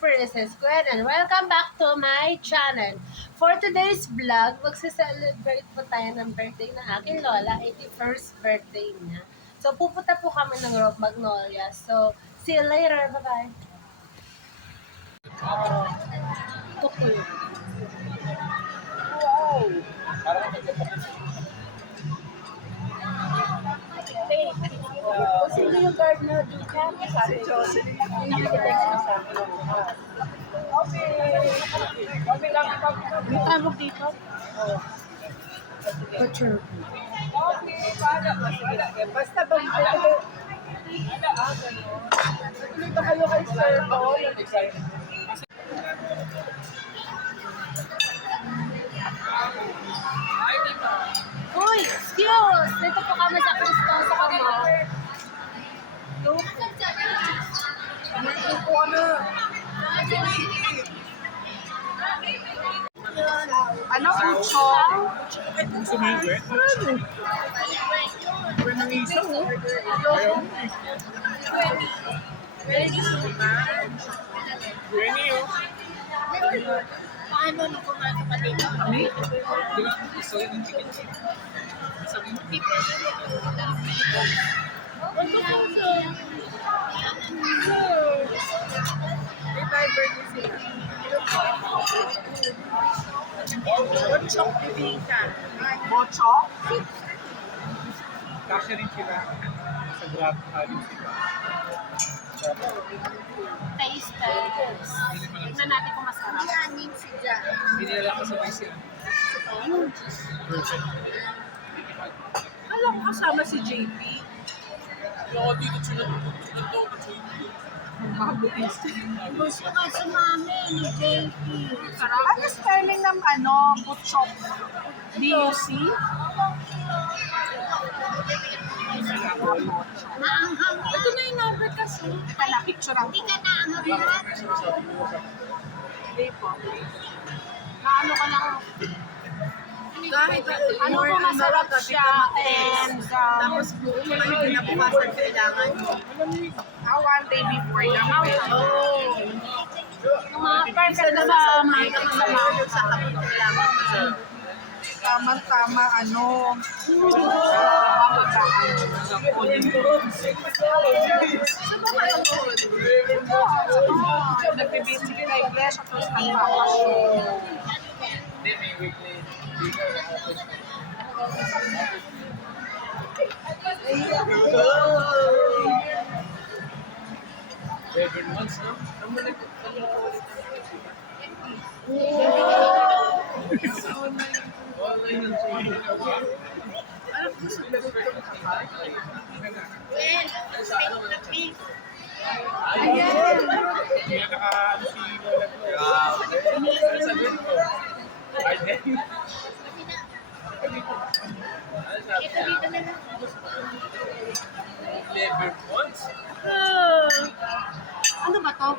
Princess Gwen and welcome back to my channel. For today's vlog, magse-celebrate po tayo ng birthday ng aking lola, 81st birthday niya. So pupunta po kami ng Rock Magnolia. So see you later. Bye-bye. Tukoy. Wow! Sino yung guard na dito? Si Jocelyn. Nakikitext mo sa akin. Okay. Okay lang. May tawag dito? Oo. Picture. Okay. Sige lang. Basta bang dito. Dito kayo kay Sir Paul. Uy! Excuse! Dito po kami sa Cristo sa Kama. Ano? Pucho? Gusto mo yung Gwen? Gwen ng isaw, oh. Ayaw mo eh. Gwenny, oh. Paano nung pumasok ka dito? Di ba? Gusto yun ng chicken chip. Sabi mo, May birthday sila. Bochok bibingka. Bochok? kasya rin sila. Sa grab, halin sila. Taste test. Tignan natin kung masarap. Anin si Jan. Hindi nila kasabay sila. Perfect. Alam ko kasama si JP. Ako dito sunod to ko JP. Gusto ka sumami ni JP. Ano spelling ng Bochok? D-U-C? Naanghang yan. Ito na yung number kasi. Kala, picture ako. Hindi ka naanghang yan. Hindi po. Naano ka lang. Kahit Ano po masarap siya and tapos buong mga kinabukasan kailangan mo. one day before na Oh. yung mga perfect na sa mahilig sa mga Sa kapit kailangan mo. tama-tama nagbibisig kay Flesh at tapos Hindi, may weekly. Every month, no? Online ng ano po sa Pink. Ayan! Kaya naka-ano si Lola ko. Sa doon ko. Ay, then. Ito dito na lang. Never once. Ano ba to?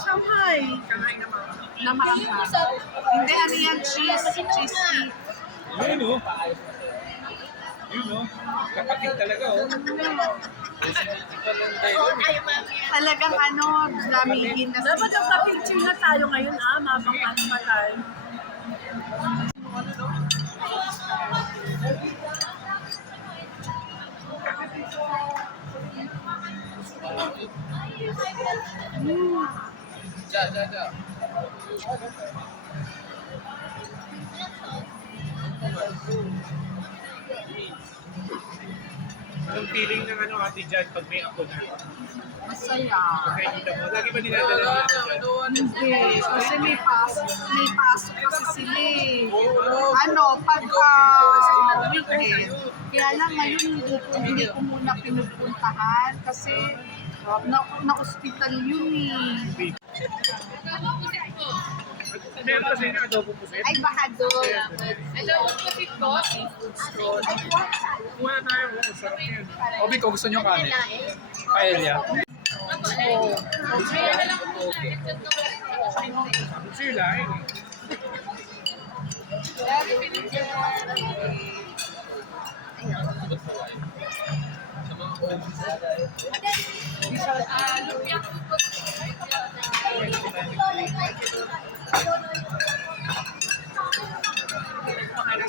Shanghai. Shanghai naman. Na maangkat. Hindi, ano yan? Cheese tea. Yun, oh. Yun, oh. Kapatid talaga, oh. Ay, mami. Talagang damigin na Dapat ang ka-picture na tayo ngayon, mabang ano pa tayo. Ja. Anong feeling ng Ate Jan pag may ako na? Masaya. Nakikita mo, lagi ba dinadala ni Ate Jan? Hindi. Kasi may pasok kasi sila eh. Pagka weekend. Kaya lang ngayon hindi ko muna pinupuntahan kasi na-hospital yun eh. Meron kasi yung adobo pusit. Ay, baka doon. Adobo pusit po. Kuha na tayo, sarap yan. Obi ko, gusto nyo kanin? Paella. Sabi sila, eh. Lumpia pupot.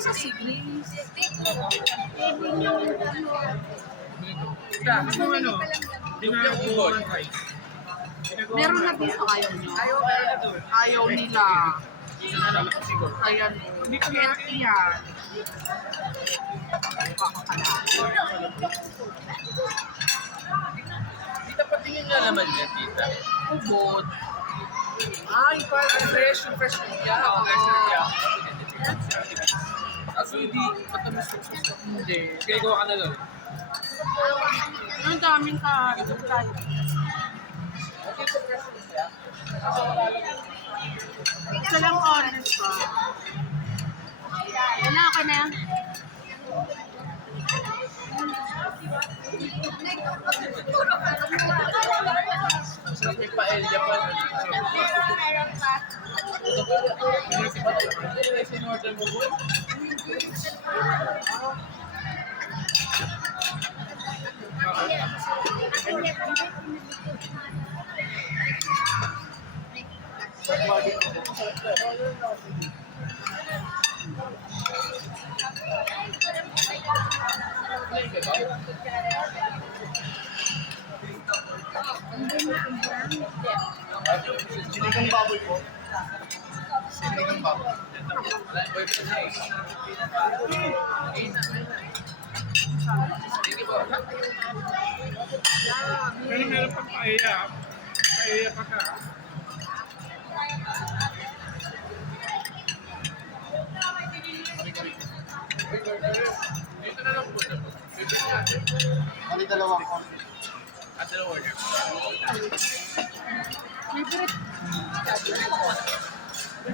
Sa Siglis. Kung ano, ginagawa ng rice. Meron na dito ayaw nyo. Ayaw nila. Ayan. Hindi ko yan. Tita, patingin nga naman yan, tita. Ubod. Ay, parang fresh niya. Oo, fresh niya. Kaso hindi, matamis ko sa hindi. Kaya gawa ka na lang. Ang daming ka. Okay, so fresh niya. Isa lang honest pa. Wala ka na yan. Sarap yung paella pa. Sinorder mo po? Sinigang baboy po. Sinigang baboy. Pero meron pang paella. Paella pa ka. Dito na lang po. Ano dalawang ko? At dalawa order.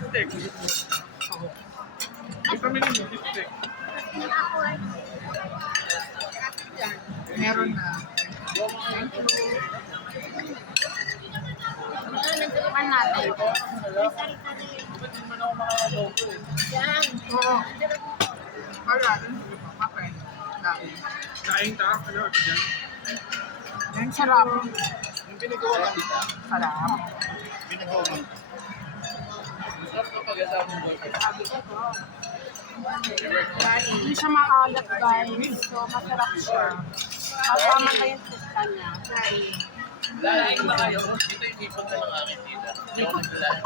Steak. Ito minimum, steak. Meron na. Ano natin? Oo. Wala. Okay. Dami. Kain ta, ano ito dyan? Ang sarap. Yung pinagawa ka dito, Sarap. pinagawa mo. Sarap kapag kasama mo boy. Hindi siya maalat guys. So masarap siya. Kasama na yung tista niya. Lahain ba kayo? Dito yung ipon na lang akin tita. Hindi ako naglalaan.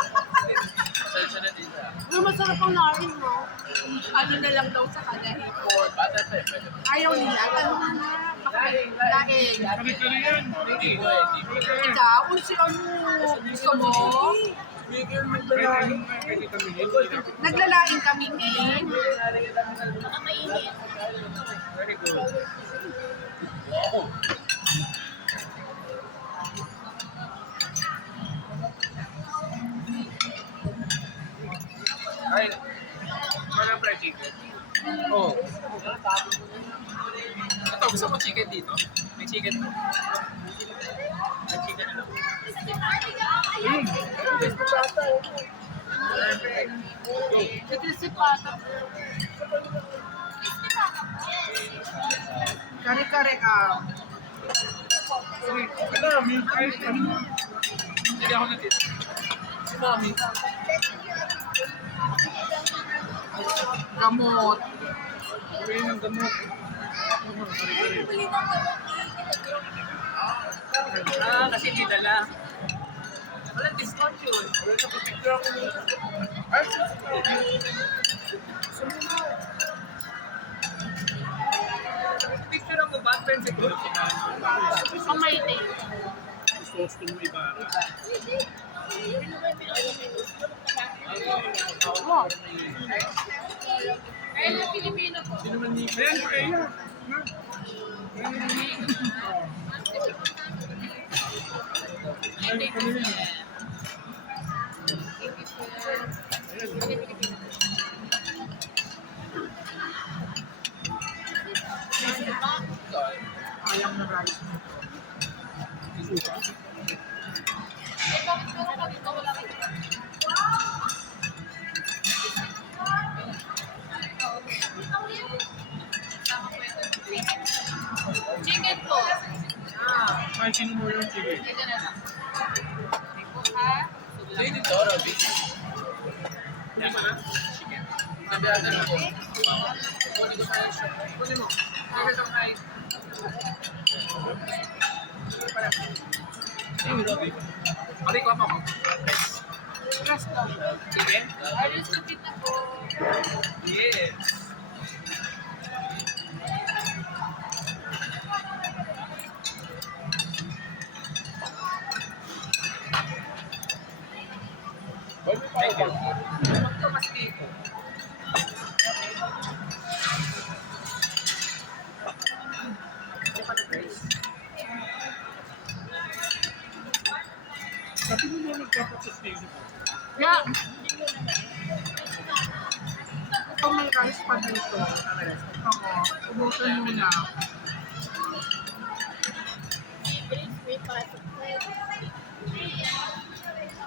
Salsa na tita. Pero masarap ang lain mo. Ano na lang daw sa kanya. Bata pa eh. Pwede. Ayaw nila. Tanong na. Lain. Kari-kari yan. Hindi ko eh. Hindi ko. Ikaw, kung si ano, gusto mo, Kahit anong nga, kahit ito minimum. naglalaing kami ngayon. Baka mainit. Very good. Wow. Ay, parang fried chicken. Oo. Ito, gusto mo chicken dito? May chicken to. May chicken na lang. Ito si Pata. Kare-kare ka. Ito, may kahit ano. Hindi ako natito. Si Mami. Gamot. Gawin ng gamot. Kari-kari. Kasi hindi dala. Walang discount yun. Wala sa picture ako nito. Ay! Picture ako ba? Friends ko. Kamayti. Gusto mo ibara. Wow. Kaya na Pilipino po. Sino man ni... Ayan, paella. Na. Ayan, kanina. Ayaw na rice. Isuka. Eh, bakit meron kami ito? Wala kayo. Tama po ito. kahit sino mo yung sige. Ito na lang. Ha? Hindi, dito, Robby. Hindi ba na? Sige. Sabi ata na ako. Kunin ko sa siya. Kunin mo. Kunin ko sa kahit. Hey, Robby. Pari ko ako. Rest lang. Sige. Alis na kita po. Yes. Thank you. Mas dito. Sabi mo na nagkapatid na isa. Yeah. Ito may rice pa dito. Ako, ubusin muna. May pasok po.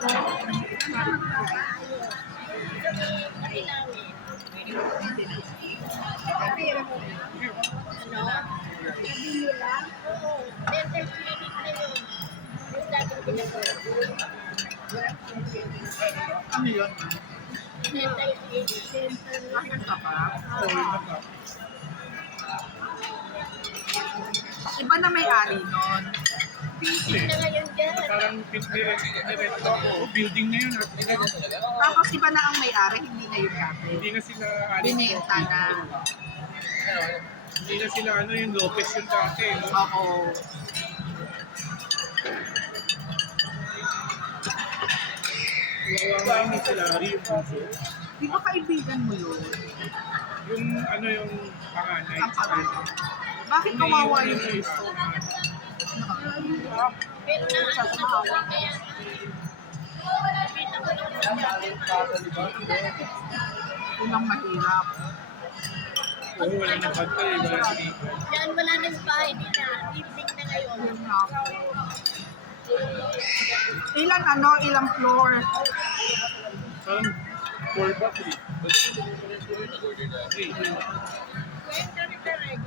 Ano? Sabi nila? Oo. Dental clinic na yun. Yung dating pinagawa. Ano yun? Dental clinic. Bakit ka pa? Iba na may-ari nun. Clinic na ngayon dyan. Parang nirent ako. Building na yun. Tapos iba na ang may-ari, hindi na yung dati. Hindi na sila Binenta na. Hindi na sila yung Lopez yung dati. No? Oo. Kawawa nga yung sila yung puso. Di ba kaibigan mo yun? Yung yung panganay. Ang pangalan. Bakit kawawa yung puso? Pero na ano na po kaya. Nakita ko lang sa dati. Unang mahirap. Oo, wala nang bantay. Wala na dito. Yan wala na yung bahay nila. Building na ngayon. Yun nga po. Ilang floor? Parang 4 ba? 3. Kwenta rin na rin.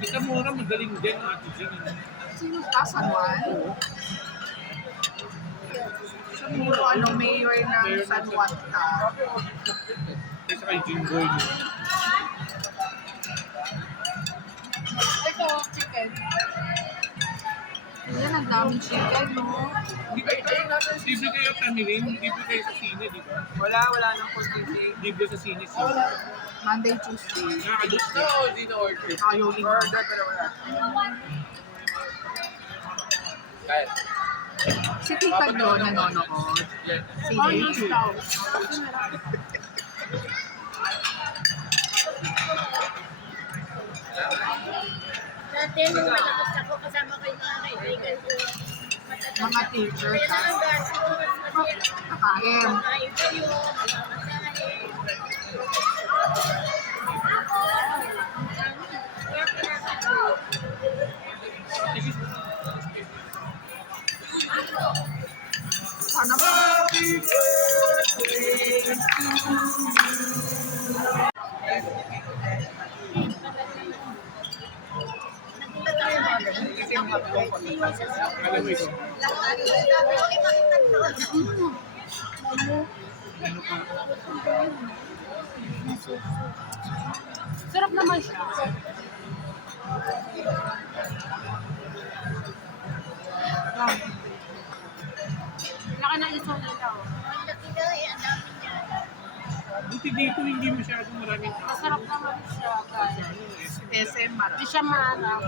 Isa mura, magaling din ate dyan. Sino ka? San Juan? Siguro mayor ng San Juan ka. Kaysa kay Jimboy. Ito, chicken. Yan, ang daming chicken, no? Hindi kayo tamiling, libre kayo sa sine, di ba? Wala nang positive. Libre sa sine. Monday, Tuesday. Nakakadus No, hindi na order. Ayaw linggo. Kaya. Si Tita Jo nanonood. Yan. Si Daisy. Dati nung malakas ako kasama ko yung mga kaibigan ko. Mga teacher Kaya ka. na ang gasto ko. Kakain. Kakain kayo. Makamasahe. Sana ba? Alam mo ito. Sarap naman siya. Laki na isang nila. Ang laki na eh, ang dami niya. Buti dito hindi masyadong maraming tao. Masarap naman siya, guys. SM marami. Hindi siya maharap.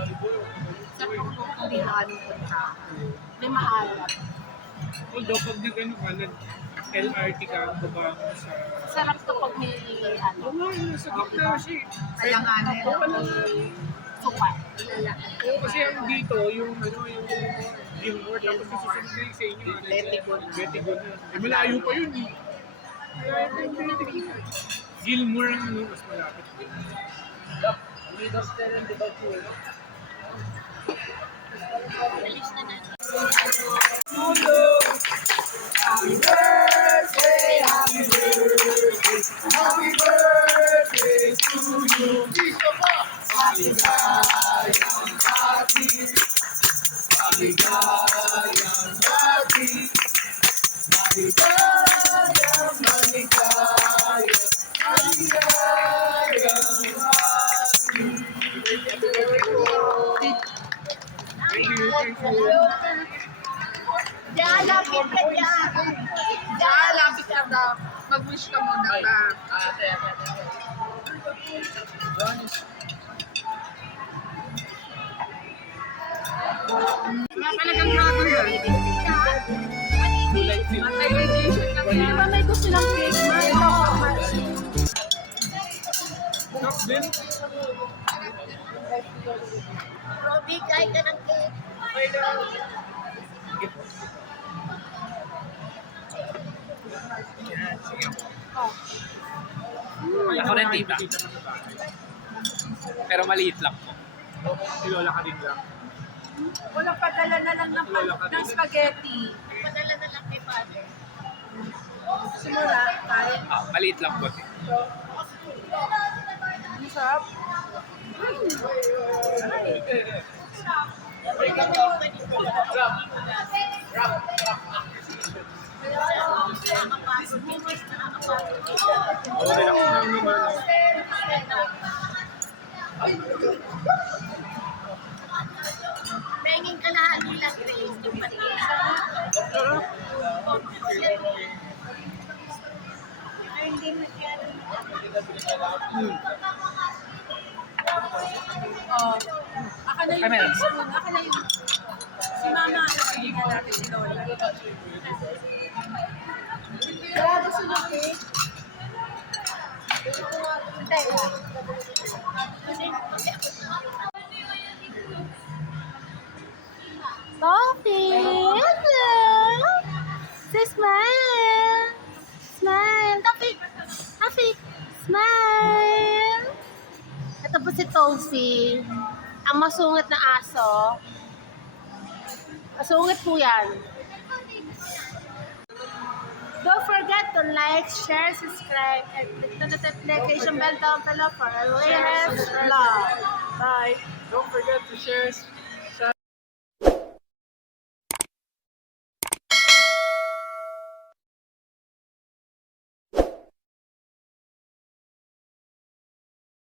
Sarap ang buko. Hindi na anong punta. Hindi maharap. Although pag nag-ano ka, LRT ka, baba mo sa... Sarap to pag may ano. Oo nga, nasa gitna siya. Alanganin. Suka. Oo, kasi ang dito, yung ano, yung Gilmore, tapos yung susunod na yung sa inyo. Betigon. Betigon na. Eh, malayo pa yun eh. Gilmore ang ano, mas malapit. Thank you, thank you. Diyan, lapit ka dyan. Diyan, lapit ka daw. Mag-wish ka muna ba? Napalagang dragon girl. Anti-radiation lang Di yan. ba may gusto ng cake? Knock din. Robbie, kahit ka ng cake. Ako rin, tita. Pero maliit lang po. Si Lola ka din lang. Walang padala na lang ng spaghetti. Padala na lang kay father. Simula, kain. Maliit lang po. Ang sarap. Relax lang naman. Penging ka lahat nila taste yung panila. Oh. Aka na Ay, yung meron. spoon. Aka na yung... Si mama, hindi na natin si Lola. Kaya gusto ng cake? Hintay. Coffee! Hello! Say smile! Smile! Coffee! Coffee! Smile! Ito po si Tofi. Ang masungit na aso. Masungit po yan. Don't forget to like, share, subscribe, and click the notification bell down below for our latest vlog. Bye! Don't forget to share